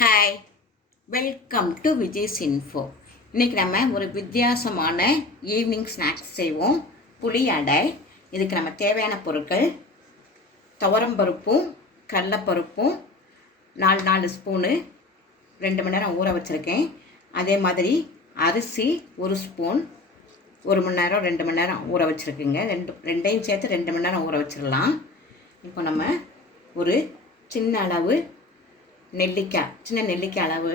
Hi, welcome to Vijay's info. இன்றைக்கி நம்ம ஒரு வித்தியாசமான ஈவினிங் ஸ்நாக்ஸ் செய்வோம். புளி அடை. இதுக்கு நம்ம தேவையான பொருட்கள் துவரம்பருப்பும் கடலைப்பருப்பும் 4 ஸ்பூனு 2 மணி நேரம் ஊற வச்சுருக்கேன். அதே மாதிரி அரிசி 1 ஸ்பூன் 1 மணி நேரம் 2 மணி நேரம் ஊற வச்சுருக்குங்க. ரெண்டையும் சேர்த்து 2 மணி நேரம் ஊற வச்சிடலாம். இப்போ நம்ம ஒரு சின்ன அளவு நெல்லிக்காய், சின்ன நெல்லிக்காய் அளவு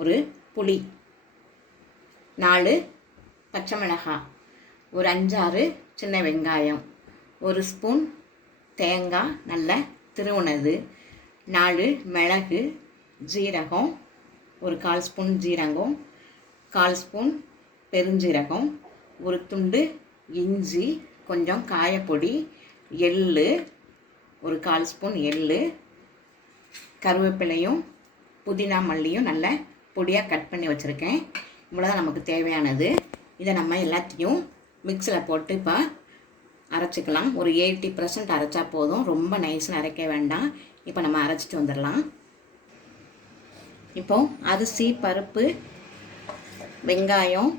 ஒரு புளி, 4 பச்சை மிளகாய், ஒரு 5-6 சின்ன வெங்காயம், 1 ஸ்பூன் தேங்காய் நல்ல திருவுனது, 4 மிளகு, ஜீரகம், ஒரு 1/4 ஸ்பூன் ஜீரகம், 1/4 ஸ்பூன் பெருஞ்சீரகம், ஒரு துண்டு இஞ்சி, கொஞ்சம் காயப்பொடி, எள்ளு, ஒரு 1/4 ஸ்பூன் எள்ளு, கருவேப்பிலையும் புதினா மல்லியும் நல்ல பொடியாக கட் பண்ணி வச்சுருக்கேன். இவ்வளோதான் நமக்கு தேவையானது. இதை நம்ம எல்லாத்தையும் மிக்ஸியில் போட்டு இப்போ அரைச்சிக்கலாம். ஒரு 80% அரைச்சா போதும், ரொம்ப நைஸாக அரைக்க வேண்டாம். இப்போ நம்ம அரைச்சிட்டு வந்துடலாம். இப்போ அரிசி, பருப்பு, வெங்காயம்,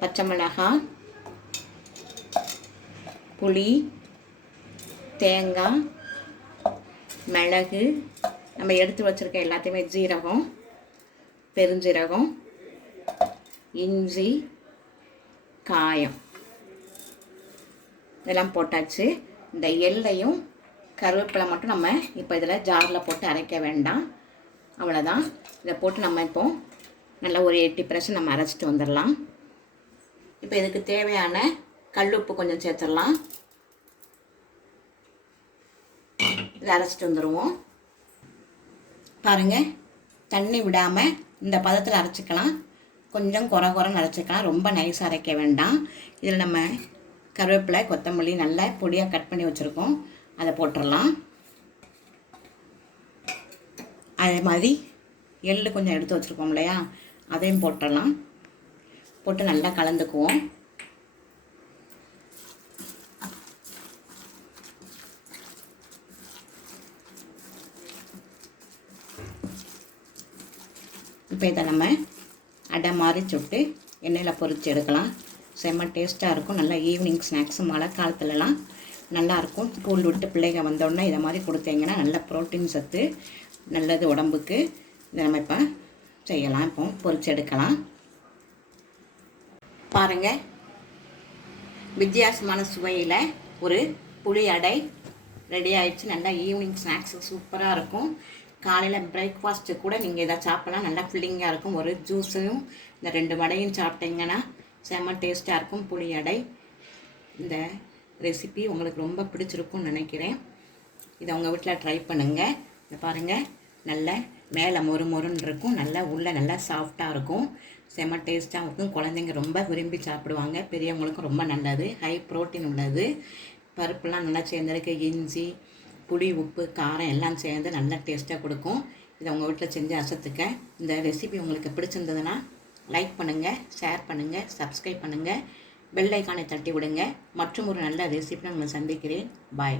பச்சை மிளகாய், புளி, தேங்காய், மிளகு, நம்ம எடுத்து வச்சுருக்க எல்லாத்தையுமே ஜீரகம், பெருஞ்சீரகம், இஞ்சி, காயம் இதெல்லாம் போட்டாச்சு. இந்த எள்ளையும் கருவேப்பிலை மட்டும் நம்ம இப்போ இதில் ஜாரில் போட்டு அரைக்க வேண்டாம். அவ்வளோதான். இதை போட்டு நம்ம இப்போ நல்லா ஒரு 80% நம்ம அரைச்சிட்டு வந்துடலாம். இப்போ இதுக்கு தேவையான கல்லுப்பு கொஞ்சம் சேர்த்துடலாம். இதை அரைச்சிட்டு வந்துடுவோம். பாருங்கள், தண்ணி விடாமல் இந்த பதத்தில் அரைச்சிக்கலாம். கொஞ்சம் குறைன்னு அரைச்சிக்கலாம், ரொம்ப நைஸாக அரைக்க வேண்டாம். இதில் நம்ம கருவேப்பிலை, கொத்தமல்லி நல்லா பொடியாக கட் பண்ணி வச்சுருக்கோம், அதை போட்டுடலாம். அதே மாதிரி எள்ளு கொஞ்சம் எடுத்து வச்சுருக்கோம் இல்லையா, அதையும் போட்டுடலாம். போட்டு நல்லா கலந்துக்குவோம். இப்போ இதை நம்ம அடை மாதிரி சுட்டு எண்ணெயில் பொரித்து எடுக்கலாம். செம்ம டேஸ்ட்டாக இருக்கும். நல்லா ஈவினிங் ஸ்நாக்ஸு மழை காலத்துலலாம் நல்லாயிருக்கும். ஸ்கூல் விட்டு பிள்ளைங்க வந்தோடனே இதை மாதிரி கொடுத்தீங்கன்னா நல்ல ப்ரோட்டீன் சத்து, நல்லது உடம்புக்கு. இதை நம்ம இப்போ செய்யலாம். இப்போ பொரித்து எடுக்கலாம். பாருங்கள், வித்தியாசமான சுவையில் ஒரு புளி அடை ரெடி ஆகிடுச்சு. நல்லா ஈவினிங் ஸ்நாக்ஸு சூப்பராக இருக்கும். காலையில் பிரேக்ஃபாஸ்ட்டு கூட நீங்கள் இதை சாப்பிட்லாம். நல்லா ஃபில்லிங்காக இருக்கும். ஒரு ஜூஸையும் இந்த 2 வடையும் சாப்பிட்டீங்கன்னா செம்ம டேஸ்ட்டாக இருக்கும் புளி அடை. இந்த ரெசிபி உங்களுக்கு ரொம்ப பிடிச்சிருக்கும்னு நினைக்கிறேன். இதை உங்கள் வீட்டில் ட்ரை பண்ணுங்கள். இதை பாருங்கள், நல்ல மேலே மொறுன்னு இருக்கும், நல்லா உள்ளே நல்லா சாஃப்டாக இருக்கும், செம்ம டேஸ்ட்டாக இருக்கும். குழந்தைங்க ரொம்ப விரும்பி சாப்பிடுவாங்க. பெரியவங்களுக்கும் ரொம்ப நல்லது, ஹை ப்ரோட்டீன் உள்ளது. பருப்புலாம் நல்லா சேர்ந்துருக்கு, இஞ்சி, புளி, உப்பு, காரம் எல்லாம் சேர்ந்து நல்லா டேஸ்ட்டாக கொடுக்கும். இதை உங்கள் வீட்டில் செஞ்சு அசத்துக்க. இந்த ரெசிபி உங்களுக்கு பிடிச்சிருந்ததுன்னா லைக் பண்ணுங்கள், ஷேர் பண்ணுங்கள், சப்ஸ்கிரைப் பண்ணுங்கள், பெல் ஐக்கானை தட்டி விடுங்க. மற்றும் ஒரு நல்ல ரெசிபி நான் உங்களை சந்திக்கிறேன். பாய்.